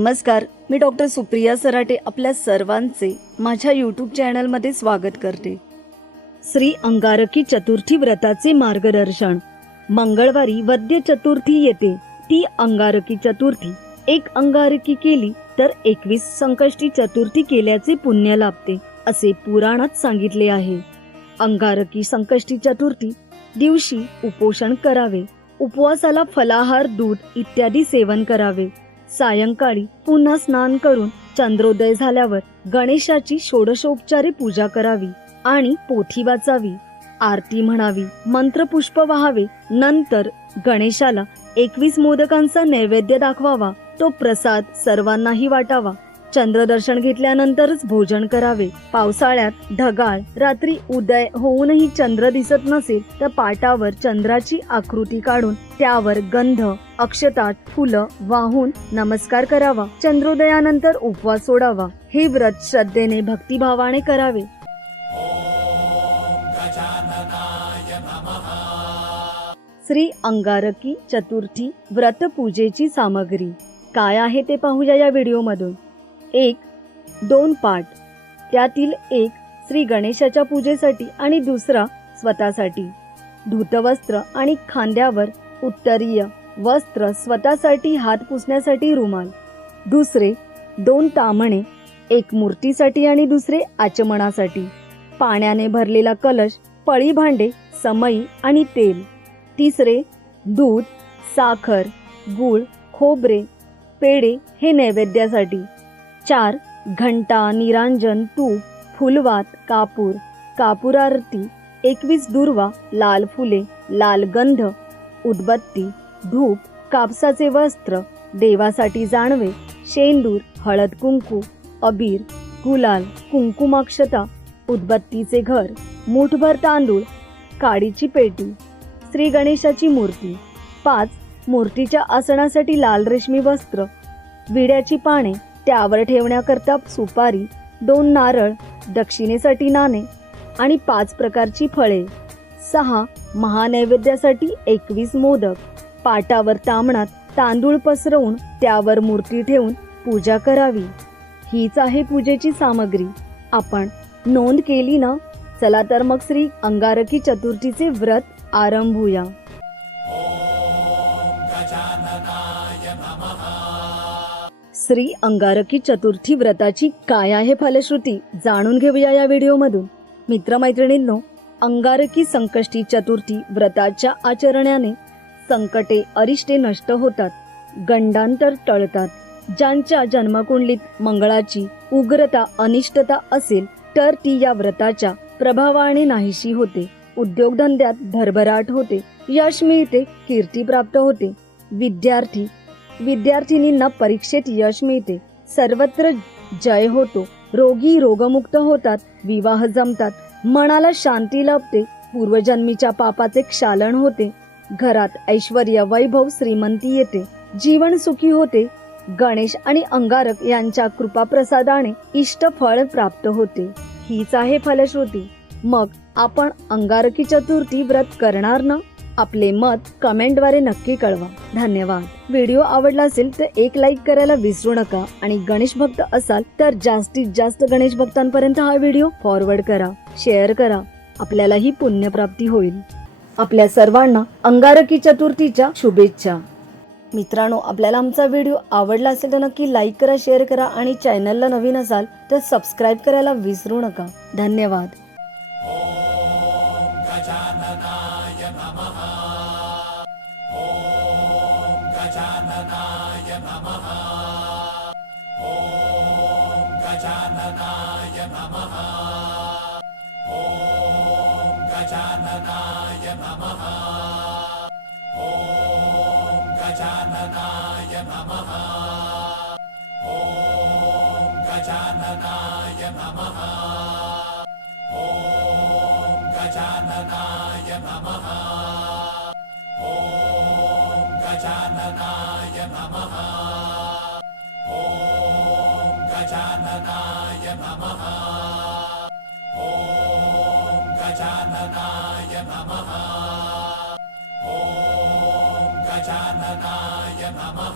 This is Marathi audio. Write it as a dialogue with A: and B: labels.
A: नमस्कार मी डॉक्टर सुप्रिया सराटे आपल्या सर्वांचे माझ्या यूट्यूब चॅनलमध्ये स्वागत करते. श्री अंगारकी चतुर्थी व्रताचे मार्गदर्शन. मंगळवारी वद्य चतुर्थी येते. ती अंगारकी चतुर्थी. एक अंगारकी केली तर एकवीस संकष्टी चतुर्थी केल्याचे पुण्य लाभते असे पुराणात सांगितले आहे. अंगारकी संकष्टी चतुर्थी दिवशी उपोषण करावे उपवासाला फलाहार दूध इत्यादी सेवन करावे. सायंकाळी पुन्हा स्नान करून चंद्रोदय झाल्यावर गणेशाची षोडशोपचारी पूजा करावी आणि पोथी वाचावी. आरती म्हणावी मंत्रपुष्प वाहावे. नंतर गणेशाला एकवीस मोदकांचा नैवेद्य दाखवावा. तो प्रसाद सर्वांनाही वाटावा. चंद्रदर्शन घेतल्यानंतरच भोजन करावे. पावसाळ्यात ढगाळ रात्री उदय होऊनही चंद्र दिसत नसेल तर पाटावर चंद्राची आकृती काढून त्यावर गंध अक्षतात फुलं वाहून नमस्कार करावा. चंद्रोदयानंतर उपवास सोडावा. हे व्रत श्रद्धेने भक्तिभावाने करावे. श्री अंगारकी चतुर्थी व्रत पूजेची सामग्री. काय आहे ते पाहूया या व्हिडिओमधून. एक दोन पाठ. त्यातील एक श्री गणेशाच्या पूजेसाठी आणि दुसरा स्वतःसाठी. धुतवस्त्र आणि खांद्यावर उत्तरीय वस्त्र स्वतःसाठी हात पुसण्यासाठी रुमाल. दुसरे दोन तामणे एक मूर्तीसाठी आणि दुसरे आचमनासाठी. पाण्याने भरलेला कलश पळी भांडे समई आणि तेल. तिसरे दूध साखर गूळ खोबरे पेढे हे नैवेद्यासाठी. चार घंटा निरांजन तूप फुलवात कापूर कापूर आरती एकवीस दुर्वा लाल फुले लाल गंध उदबत्ती धूप कापसाचे वस्त्र देवासाठी जाणवे शेंदूर हळद कुंकू अबीर गुलाल कुंकुमाक्षता उदबत्तीचे घर मूठभर तांदूळ काडीची पेटी श्री गणेशाची मूर्ती पाच मूर्तीच्या आसनासाठी लाल रेशमी वस्त्र विड्याची पाने त्यावर ठेवण्याकरता सुपारी दोन नारळ दक्षिणेसाठी नाणे आणि पाच प्रकारची फळे. सहा महानैवेद्यासाठी एकवीस मोदक. पाटावर तामणात तांदूळ पसरवून त्यावर मूर्ती ठेवून पूजा करावी. हीच आहे पूजेची सामग्री. आपण नोंद केली ना? चला तर मग श्री अंगारकी चतुर्थीचे व्रत आरंभूया श्री अंगारकी चतुर्थी व्रताची काय आहे फलश्रुती जाणून घेऊया या व्हिडिओमधून. मित्रमैत्रिणींनो अंगारकी संकष्टी चतुर्थी व्रताच्या आचरण्याने संकटे अरिष्टे नष्ट होतात गंडांतर टळतात. ज्यांच्या जन्मकुंडलीत मंगळाची उग्रता अनिष्टता असेल तर ती या व्रताच्या प्रभावाने नाहीशी होते. उद्योगधंद्यात भरभराट होते यश मिळते कीर्ती प्राप्त होते. विद्यार्थी विद्यार्थिनींना परीक्षेत यश मिळते. सर्वत्र जय होतो. रोगी रोगमुक्त होतात. विवाह जमतात. मनाला शांती लाभते. पूर्वजन्मीच्या पापाचे क्षालन होते. घरात ऐश्वर वैभव श्रीमंती येते. जीवन सुखी होते. गणेश आणि अंगारक यांच्या कृपाप्रसादाने इष्ट फळ प्राप्त होते. हीच आहे फलश्रुती. मग आपण अंगारकी चतुर्थी व्रत करणार ना? आपले मत कमेंटद्वारे नक्की कळवा. धन्यवाद. व्हिडिओ आवडला असेल तर एक लाईक करायला विसरू नका आणि गणेश भक्त असाल तर जास्तीत जास्त गणेश भक्तांपर्यंत हा व्हिडिओ फॉरवर्ड करा. शेअर करा. आपल्यालाही पुण्यप्राप्ती होईल. आपल्या सर्वांना अंगारकी चतुर्थीच्या शुभेच्छा. मित्रांनो आपल्याला आमचा व्हिडिओ आवडला असेल तर नक्की लाईक करा शेअर करा आणि चॅनलला नवीन असाल तर सबस्क्राईब करायला विसरू नका. धन्यवाद.
B: गजाननाय नमः
A: ॐ गजाननाय नमः ॐ गजाननाय नमः ॐ गजाननाय नमः ॐ गजाननाय नमः गजाननाय नमः